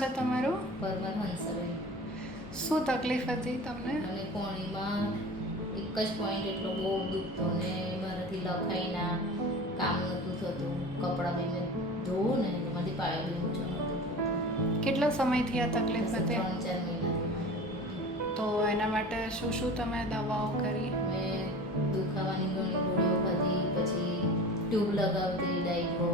છે તમારું? પરમાર હંસાબેન. શું તકલીફ હતી તમને? અને કોણીમાં એક જ પોઈન્ટ એટલો બહુ દુખતો ને મારાથી લખાઈ ના, કામ નહોતું થતું. કપડાં બી મેં ધોવું ને એમાંથી પાયો બી ઊંચો નહોતો થતો. કેટલા સમયથી આ તકલીફ હતી? 3-4 મહિનાથી. તો એના માટે શું શું તમે દવાઓ કરી? મેં દુખાવાની ઘણી ગોળીઓ ખાધી, પછી ટ્યુબ લગાવતી ડાઈકો,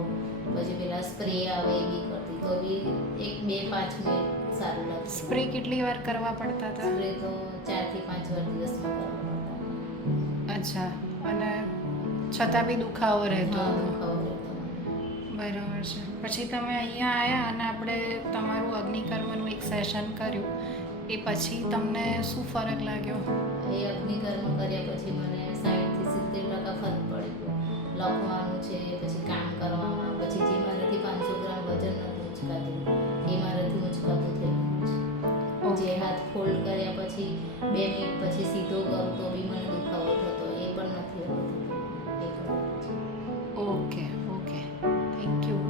પછી પેલા સ્પ્રે આવે એ બી કરતી, તો બી 1-2-5 મિનિટ સારું લાગતું. સ્પ્રે કેટલી વાર કરવા પડતા હતા? સ્પ્રે તો 4 થી 5 વાર દિવસમાં કરવા પડતા. અચ્છા, અને છતાં બી દુખાવો રહેતો હા, હતો? દુખાવો રહેતો મને. બરાબર છે. પછી તમે અહીંયા આવ્યા અને આપણે તમારું અગ્નિકર્મનું એક સેશન કર્યું, એ પછી તમને શું ફરક લાગ્યો? એ અગ્નિકર્મ કર્યા પછી મને 60-70% ફરક પડી ગયો. લખવાનું છે, પછી કામ કરવામાં, પછી જે મારાથી 500 ગ્રામ વજન નહોતું ઉંચકાતું એ મારાથી ઉંચકાતું થઈ ગયું છે. જે હાથ ફોલ્ડ કર્યા પછી 2 મિનિટ પછી સીધો કરું તો બી મને દુખાવો થતો, એ પણ નથી હવે થતો. Okay okay, thank you.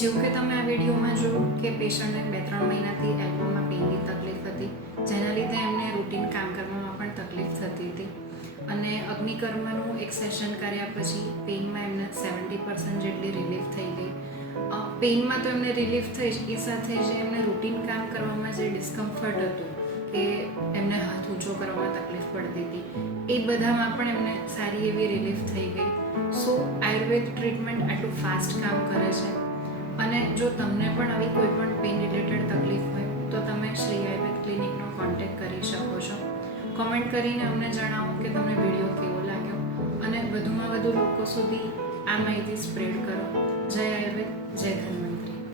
જેવું કે તમે આ વિડીયોમાં જોયું કે પેશન્ટને 2-3 મહિનાથી એલ્બોમાં પેઇનની તકલીફ હતી, જેના લીધે એમને રૂટીન કામ કરવામાં પણ તકલીફ થતી હતી. અને અગ્નિકર્મનું એક સેશન કર્યા પછી પેઇનમાં એમને 70% જેટલી રિલીફ થઈ ગઈ. પેઇનમાં તો એમને રિલીફ થઈ જ, એ સાથે જે એમને રૂટીન કામ કરવામાં જે ડિસ્કમ્ફર્ટ હતું, કે એમને હાથ ઊંચો કરવામાં તકલીફ પડતી હતી, એ બધામાં પણ એમને સારી એવી રિલીફ થઈ ગઈ. સો આયુર્વેદ ટ્રીટમેન્ટ આટલું ફાસ્ટ કામ કરે છે. અને જો તમને પણ આવી કોઈ પણ પેઇન રિલેટેડ તકલીફ હોય તો તમે શ્રી આયુર્વેદ ક્લિનિકનો કોન્ટેક્ટ કરી શકો છો. કોમેન્ટ કરીને અમને જણાવો કે તમને વિડીયો કેવો લાગ્યો, અને વધુમાં વધુ લોકો સુધી આ માહિતી સ્પ્રેડ કરો. જય આયુર્વેદ, જય ધન્વંતરી.